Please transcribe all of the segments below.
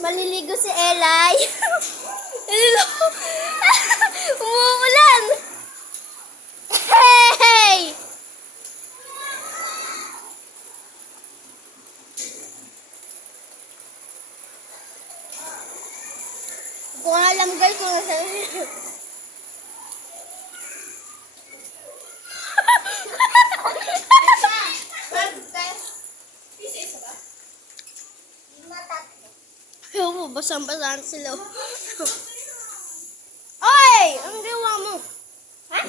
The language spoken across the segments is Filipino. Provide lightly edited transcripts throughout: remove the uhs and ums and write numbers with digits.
maliligo si Elay. Umuulan. Hey! Kung alam guys kung nasa basang-basahan sila. Oy! Ang gawa mo? Ha?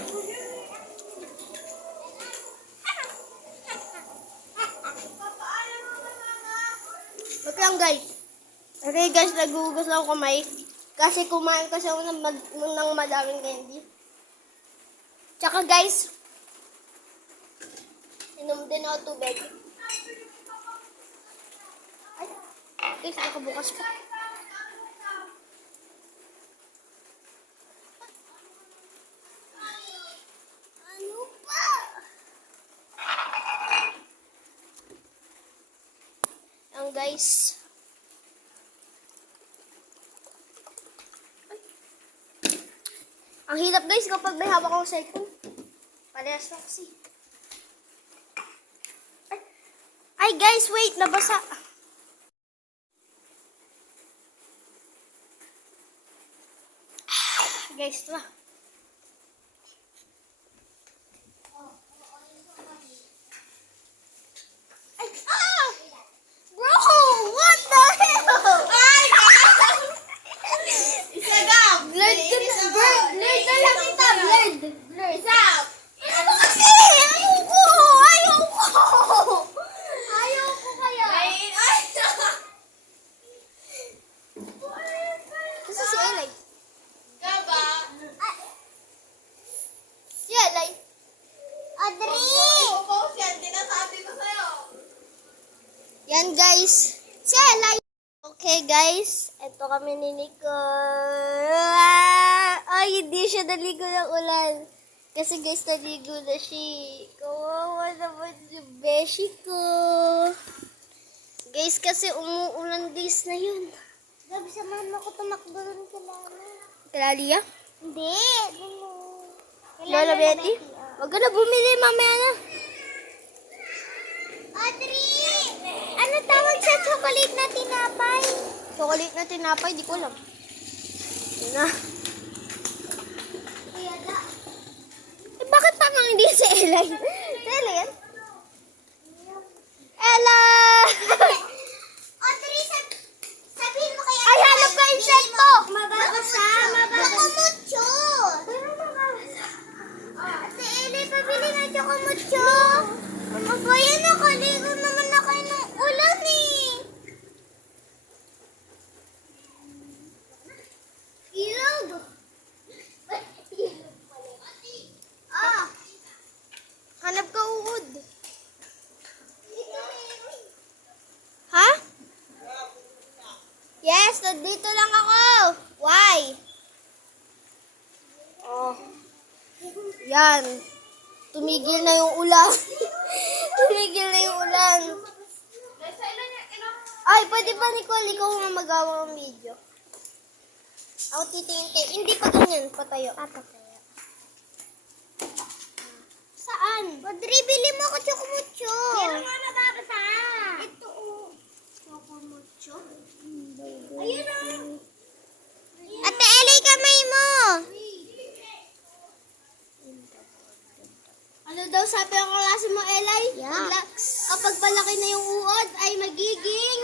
Wait lang guys. Okay guys, nagugas lang kamay. Kasi kumain kasi ako ng madaming candy. Tsaka guys, inom din ako tubig. Ay, guys, nakabukas pa. Ano pa? Ang guys. Ang hirap guys kapag may hawak akong cellphone. Parehas na kasi. Ay guys, wait, nabasa. Guys, ito na. Ay, bro, what the hell? Ay! Isa daw! Blurred ka na, blurred na lang kita, blurred. Isa! Ano kasi? Ayoko! Ayoko kaya. Kasi si Elay. Gaba. Si Elay. Audrey! Post yan, tinasabi ko sa'yo. Yan guys. Si Elay. Okay guys, ito kami ni Nicole. Ay, hindi siya naligo ng ulan. Kasi guys, naligo na siya. Kawawa naman yung beshi ko. Guys, kasi umuulan days na yun. Gabi, samahan mo ko tumakbo doon kailangan. Kala Lia? Hindi. Lola Betty? Wag ka na bumili, mamaya na. Audrey! Ano tawag sa chocolate na tinapay? Chocolate na tinapay, di ko alam. Yun na. Eh, bakit parang hindi si Elay? Si Elay yan? Ella! Audrey, sabihin mo kaya. Ay, hanap ka insekto! Mababasa. Chocomucho. Ate Eli, pabili na chocomucho. Ano ba yan? Nakaligo naman na kayo ng ulan eh. Ilog. Ah. Hanap ka uod. Ha? Yes, nandito lang ako. Why? Oh. Yan. Tumigil na yung ulan. Tumigil na yung ulan. Ay, pwede ba Nicole, ikaw nga magawa ng video? Ako titingin kayo. Hindi pa ganyan, patayo. Papataya. Saan? Audrey, bili mo ako chocomucho. Pero nga nababasa. Ito oh. Chocomucho. Ayun oh. Ate Eli, kamay mo. Ano daw sabi ang klase mo, Elay? Yeah. Kapag palaki na yung uod, ay magiging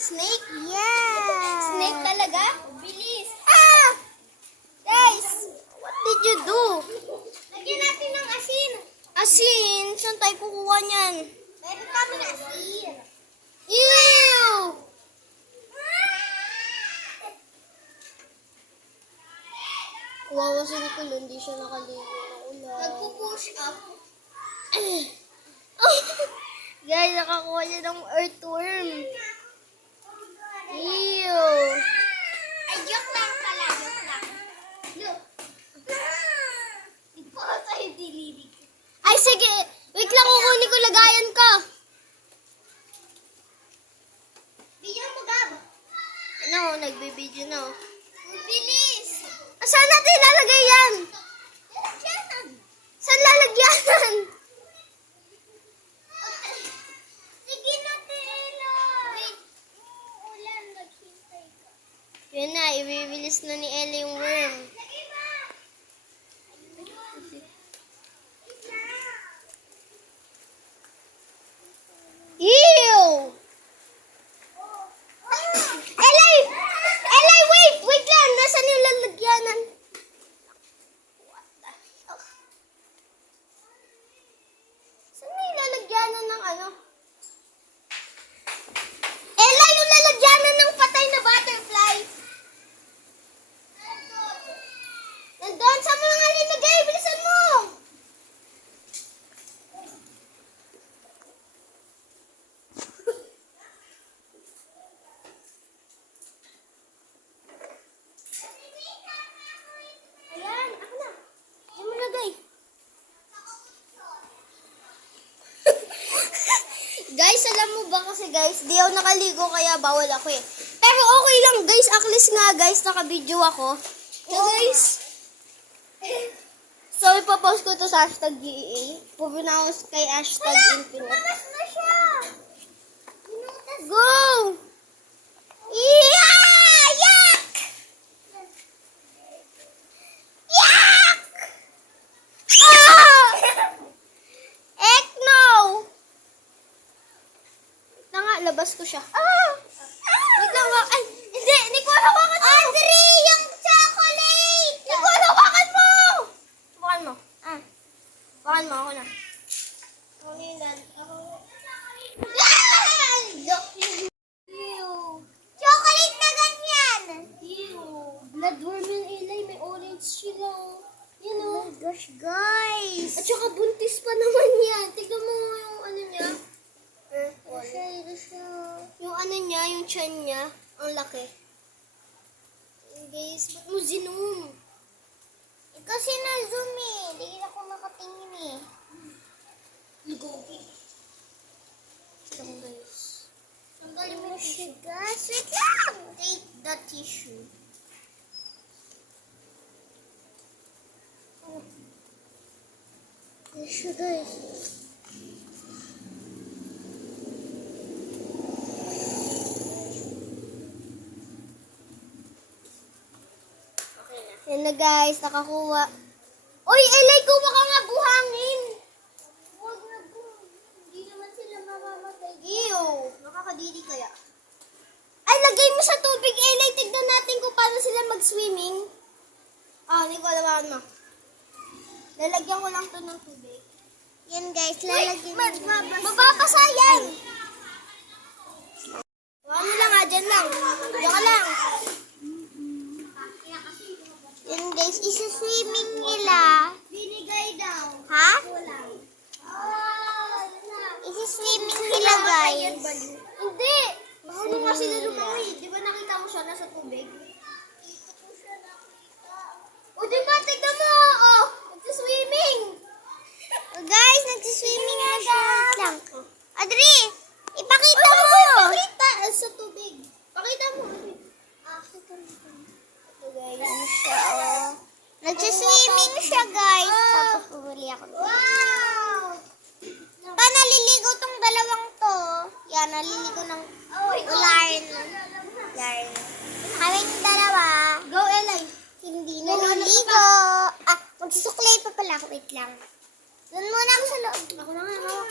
snake? Yeah. Snake talaga? Bilis! Ah! Guys, what did you do? Lagyan natin ng asin. Asin? Saan tayo kukuha niyan? Meron kami ng asin. Ew! Kuwawa si Nicole, hindi siya nakaligo ng ulan. Nagpo-push up. Guys, nakakuha niya ng earthworm. Ew! Ay, joke lang pala. Joke lang. Look. Ito ko sa'yo dililig. Ay, sige! Wait lang, kukunin ko lagayan ka. Bigyan mo, Gab. na, oh. Nagbibideo na, oh. Bilis! Saan natin ilalagay yan? Lalagyanan! Saan lalagyanan? Sige na, Tela! Wait. Ulan, maghintay ka. Yun na, ibibilis na ni Ella yung worm. Lagi ba? Ew! Elay! Elay, wait! Wait lang! Nasaan yung lalagyanan? What the hell? Saan na yung lalagyanan ng ano? Elay, yung lalagyanan ng patay na butterfly! Nandun! Saan mo nga nilagay? Bilisan mo! Ayan, ako na. Diyan mo lagay. Guys, alam mo ba kasi guys, di ako nakaligo kaya bawal ako eh. Pero okay lang guys, at least nga guys, naka-video ako. So guys, so ipapost ko to sa hashtag GEA. Pupinaos kay hashtag Infinite. Labas na siya! Minutas. Go! Yeah! Yak! Yak! Ah! Ek, no! Wait lang nga, labas ko siya. Ah! Wait lang nga. Ay, hindi ko hawakan mo! Audrey, yung chocolate! Hindi ko hawakan mo! Hawakan mo. Ah. Hawakan mo, ako na. Ako yun, Dad. Ako. Chocolate na ganyan! Bloodworm yung ilay, may orange sila. Yun o. Oh my gosh, guys! At saka buntis pa naman yan. Tignan mo yung ano niya. Yung ano niya, yung chan niya. Ang laki. Guys, ba't mo zinum? Kasi na-zoom eh. Hindi ako nakatingin eh. Ligogi. Tignan mo guys. Tanggalin mo siya, guys. Wait lang! Take the tissue. Tissue guys. Yan na guys, nakakuha. Oy, Elay, kuha ka nga buhangin. Huwag na po. Hindi naman sila mamamatay. Ew, nakakadiri kaya. Ay, lagay mo sa tubig, Elay. Tignan natin kung paano sila mag-swimming. Ah, hindi ko alam mo. Lalagyan ko lang to ng tubig. Yan guys, lalagyan mo. Mababasa yan. Ano lang nga, dyan lang. Diyan ka lang. Yan guys, isa-swimming nila. Binigay daw. Ha? Kulang. Isa-swimming nila guys. Hindi. Marunong nga sila lumawi. Di ba nakita mo siya nasa tubig? O, di ba? Tignan mo. Oh, nagsa-swimming. Guys, nagsiswimming na siya. Wait lang. Audrey, ipakita Ano mo. ba ipakita sa tubig? Pakita mo. Ito guys. Ano siya, oh. Nagsiswimming siya, guys. Tapos umuli ako. Wow! Pa, naliligo tong dalawang to. Yan, naliligo ng ularn. Yarn. Kaming dalawa. Go, Elay. Hindi naliligo. Ah, magsusuklay pa pala ako. Wait lang. Doon muna ako sa loob. Ako na nga, hawak.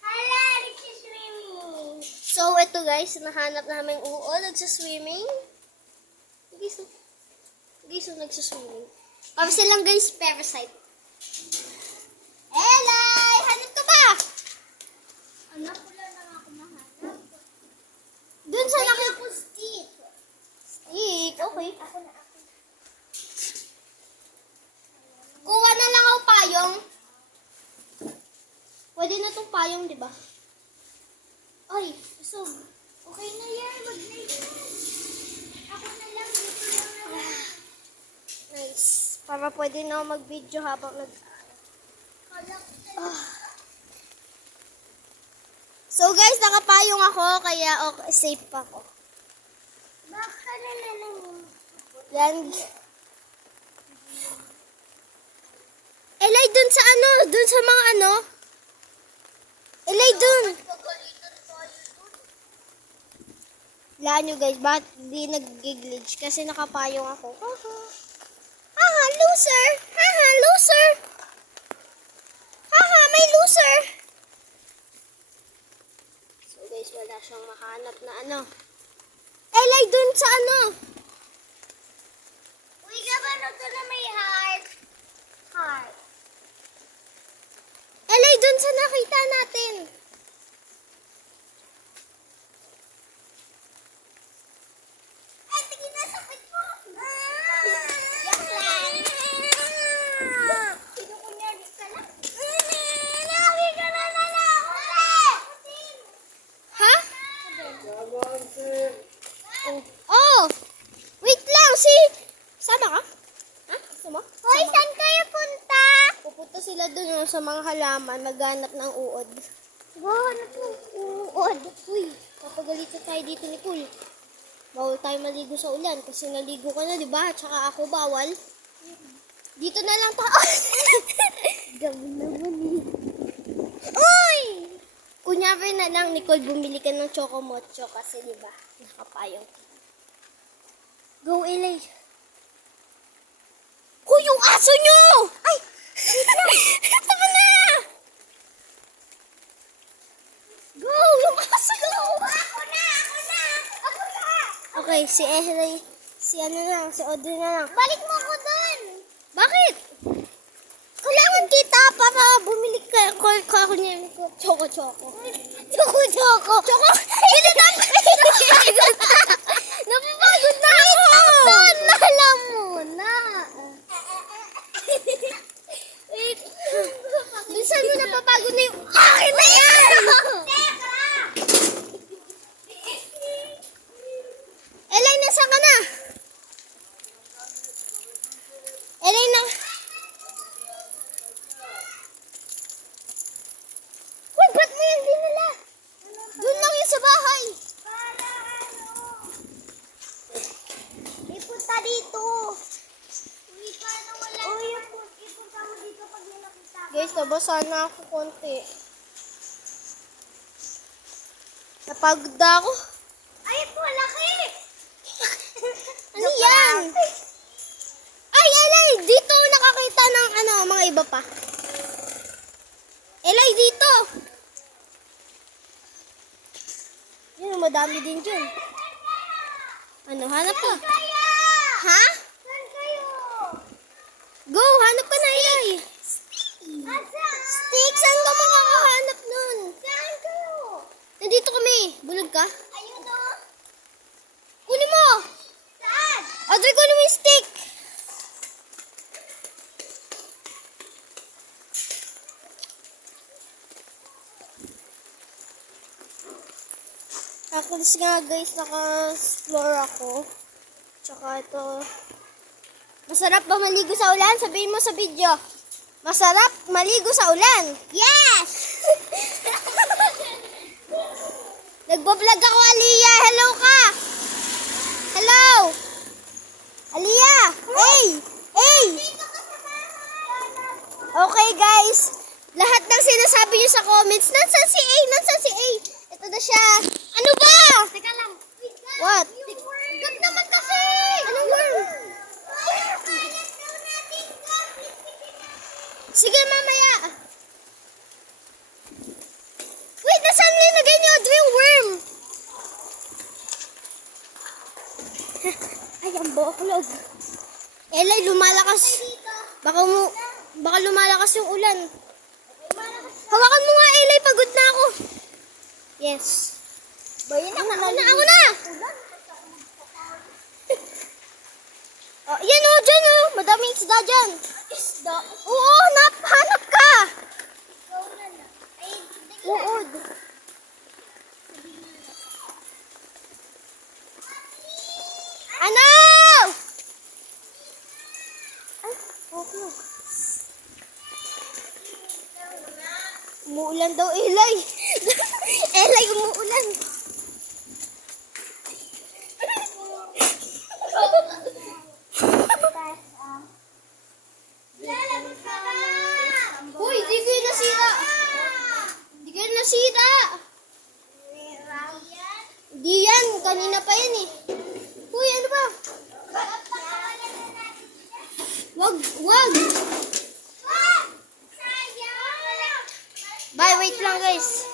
Hala, nagsiswimming. So, ito guys, nahanap namin uo, nagsaswimming. Guys, nagsaswimming. Para silang guys, parasite. Elay! Hanap ka ba? Anak ko lang ako mahanap. Dun sa laki. Ako stick. Stick, okay. Ako na ako. Kuha na lang ako payong. Pwede na tong payong, di ba? Ay, so, Okay na yan. Wag na yan. Ako na lang. Dito lang na. nice. Para pwede na ako mag-video habang nag... So guys, nakapayong ako, kaya okay, safe pa ako. Bakit? Yan. Elay, dun sa ano? Dun sa mga ano? Elay, dun. Laan nyo guys, bakit di nag-glitch? Kasi nakapayong ako. Haha, loser! Haha, loser! Haha, may loser! So guys, wala siyang mahanap na ano. Elay, dun sa ano? Uy, gabano to na may heart. Heart. Elay, dun sa nakita natin. Ay, tingin na sakit mo. Yak lang. Kinukunyari ka lang. Laki ka na lalaki. Ha? Oh! Wait lang, sama ka? Ha? Gusto mo? Hoy, saan kayo punta? Pupunta sila dun sa mga halaman, naghanap ng uod. Wow, ano to? Uod. Uy, papagalitan tayo dito ni Cool. Bawal tayo maligo sa ulan kasi naligo ka na, di ba? Tsaka ako bawal. Dito na lang tayo. Gabi naman eh. Uy! Kunyari na lang, Nicole, bumili ka ng chocomocho kasi di ba? Nakapayong. Go, Elay. Hoy, yung aso nyo! Ay! Ito ba na? Go! Yung aso nyo! Ako na! Okay, si Elay, si Audrey na lang. Balik mo ako dun! Bakit? Kailangan kita para bumili ka ako niya. Choco. Choco. Hindi na napapagod na. Napapagod na ako. Alam mo na! Wait. Minsan mo napapagod na yung akin na yan. Elay, nasa ka na? Elay, na. Uy, ba't mo yan dinala? Doon lang yun sa bahay. Ipunta dito! Uy, paano wala ipunta mo dito pag may nakita ka? Guys, nabasa na ako konti. Napagod na ako. Ay, malaki! Ano yan? Ay, Elay, dito ako nakakita ng mga iba pa. Elay, dito. Yun, madami din dyan. Ano, hanap ka? Kaya! Ha? Saan kayo? Go, hanap ka na, Elay. Asan? Stick, saan ka makakahanap nun? Saan kayo? Nandito kami. Bulag ka? Ayun o. Kunin mo. Saan? Audrey, kunin mo yung stick. Kasi nga guys, naka-explore ako. Tsaka ito. Masarap ba maligo sa ulan? Sabihin mo sa video. Masarap maligo sa ulan. Yes! Nagbablog ako, Aliyah. Hello ka. Hello. Aliyah. Hey. Hey. Okay guys. Lahat ng sinasabi niyo sa comments. Nasaan si A? Nasaan si A? Ito na siya. Ano ba? Teka lang. Wait lang. What? Gag naman kasi! Anong worm? Sige, mamaya. Wait, nasaan nilagay ni Audrey yung worm? Ay, ang baklog. Elay, lumalakas. Baka lumalakas yung ulan. Hawakan mo nga, Elay. Pagod na ako. Yes. Bayan Ako na! Oh, yan o, dyan o. Madaming isda dyan. Isda. Oo, hanap ka. Ikaw na na. Ay, sige. Uod. Ano? Ay, okay. Umuulan daw, Elay. Elay, umuulan. kanina pa yan eh. Uy, ano ba? Wag, wag. Bye, wait lang guys.